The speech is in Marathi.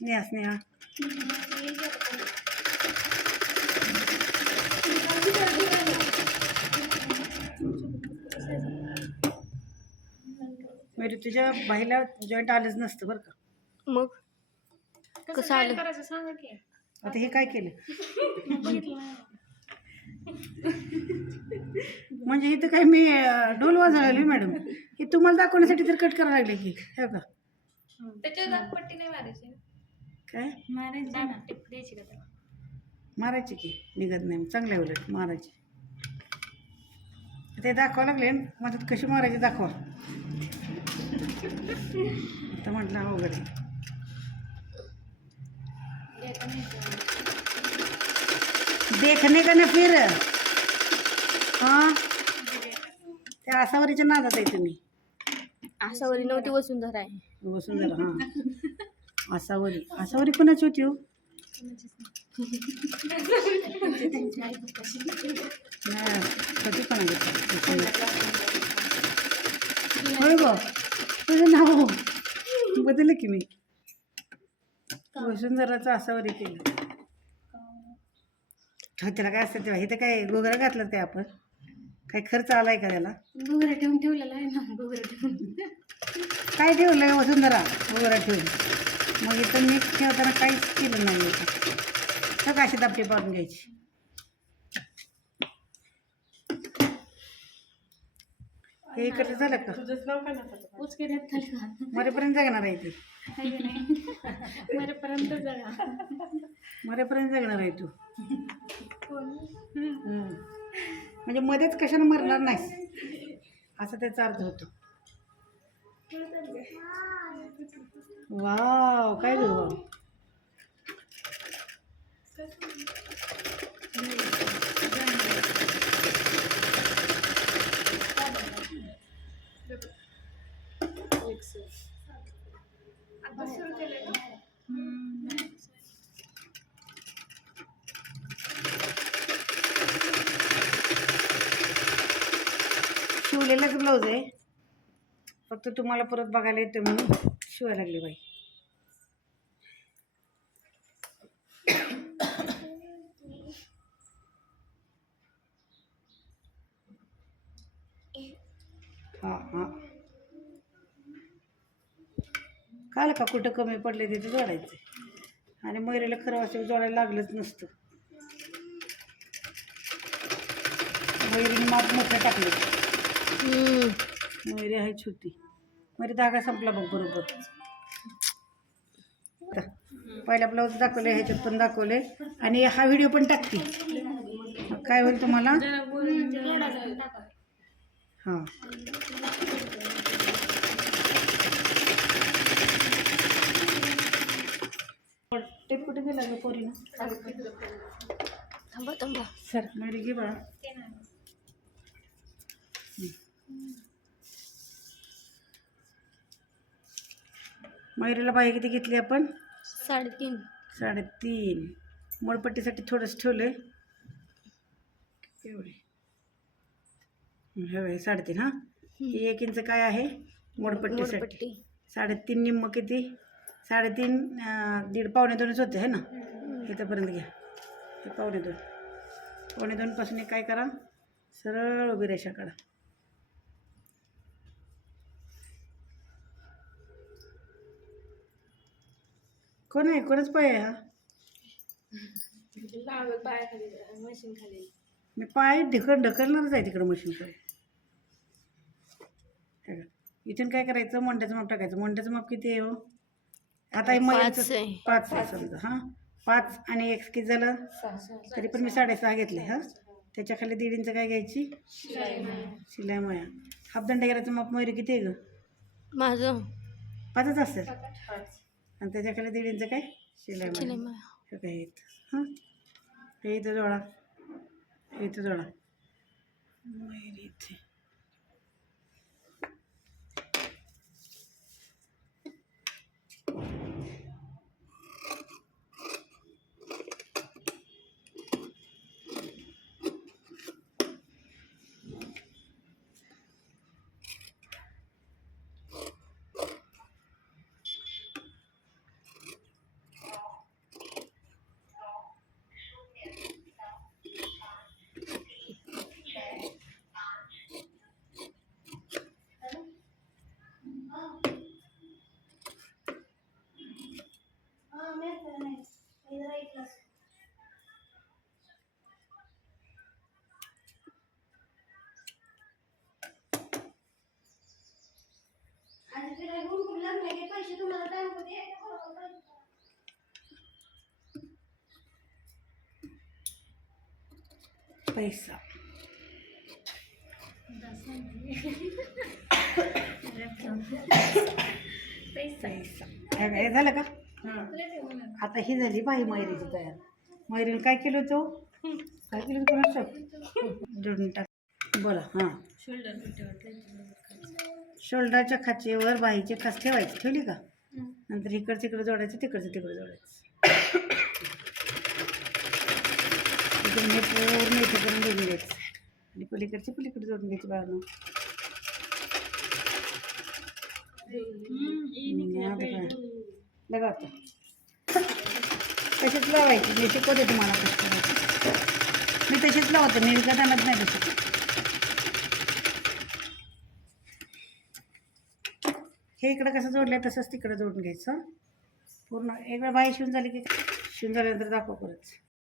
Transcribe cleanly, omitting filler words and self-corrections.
स्नेहा स्नेहा म्हणजे तुझ्या बाईला जॉईंट आलंच नसतं बरं का. मग कसं आलं करायचं सांगा की. आता हे काय केलं म्हणजे इथं काय मी ढोल वाजवली मॅडम, हे तुम्हाला दाखवण्यासाठी तर कट करायला लागले की हे का त्याच्यावर दागपट्टी नाही मारायची. काय मारायची दागपट्टी द्यायची का त्याला? मारायची की निघत नाही चांगलं आहे उलट मारायची. ते दाखवा लागले मदत कशी मारायची दाखवा. तर म्हटलं अवघड आहे. देखने का ना फिर हां त्या आसावरीच्या नादात आहे तुम्ही. आसावरी नव्हती वसुंधरा आहे. वसुंधरा हां आसावरी आसावरी कोणाची होती हो. नाही कधी पण होय गो तुझं नाव बदललं की मी वसुंधराचं आसावरी केलं. त्याला काय असतं तेव्हा इथं काय गोगरा घातलं ते आपण काय खर्च आलाय का त्याला. गोगरा ठेवून ठेवलेला आहे ना. गोगरा ठेवून काय ठेवलंय वसुंधरा गोगरा ठेवून. मग इथं मी ठेवताना काहीच केलं नाही होतं. तर अशी दापटी पाडून घ्यायची. हे इकडचं झालं का उचकेऱ्यात खाली घाल. मरेपर्यंत जगणार आहे ते. आहे का नाही? मरेपर्यंत जगा. मरेपर्यंत जगणार आहे तू. म्हणजे मध्येच कशाने मरणार नाहीस असा त्याचा अर्थ होतो. वाव काय ग वाव. शिवलेलाच ब्लाऊज आहे फक्त तुम्हाला परत बघायला येतो म्हणून शिवायला लागले बाई. हां हां काल का कुठं कमी पडले तिथे जोडायचं आणि मयुरीला खरं असं जोडायला लागलंच नसतं. मयुरीने माप मोठं टाकलं. मयुरी आहे छोटी. मयुरी धागा संपला बघ बरोबर. पहिला ब्लाऊज दाखवले ह्याच्यात पण दाखवले आणि हा व्हिडिओ पण टाकते. काय होईल तुम्हाला हां टेप कुठे गेला ग पोरीनं. थांबा थांबा सर मयुरी घे बाळा. मयुरीला बाई किती घेतली आपण 3.5 3.5. मोडपट्टीसाठी थोडंसं ठेवलंय एवढे हे 3.5 हां. ही 1 इंच काय आहे मोडपट्टीसाठी 3.5 निम्म किती 3.5 1.5 पावणे 2च होते है ना. इथंपर्यंत घ्या हे पावणे 2 पासून काय करा सरळ उभी रेषा काढा. कोण आहे कोणच पाय आहे हा. मशीन खाली मी पाय ढकलणारच आहे तिकडं मशीनकडे. इथून काय करायचं मोंड्याचं माप टाकायचं. मोंड्याचं माप किती आहे हो आता हे 5 आहे. 5 आहे समजा हां. 5 आणि 1 किती झालं तरी पण मी 6.5 घेतले हां. त्याच्या खाली 1.5 इंच काय घ्यायची शिलाई माया. हाफदंडा गेराचं माप मयुरी किती आहे ग. माझं 5च असेल आणि त्याच्या खाली 1.5 इंच काय शिलाई माया. हे काय येतं हां. हे इथं जोडा हे इथं जोडा मयुरी इथे. पैसा पैसा हे झालं का? आता ही झाली बाई मयुरीची तयार. मयुरीने काय केलं तो काय केलं कोणाचं जोडून टाक. बोला. हां, शोल्डरच्या खाचेवर बाईचे खास ठेवायचे. ठेवली का? नंतर इकडचं इकडं जोडायचं, तिकडचं तिकडं जोडायचं. इकडून हे पूर्ण इथे करून जोडून द्यायचं आणि पलीकडचे पलीकडे जोडून घ्यायचे बाळांनो. बघा आता तसेच लावायचे. मी शिकवते तुम्हाला कसं करायचं. मी तसेच लावते, मी विकत आणत नाही तसं. हे इकडं कसं जोडलं आहे तसंच तिकडं जोडून घ्यायचं पूर्ण. एक वेळ बाई शिवून झाली की शिवून झाल्यानंतर दाखव परत.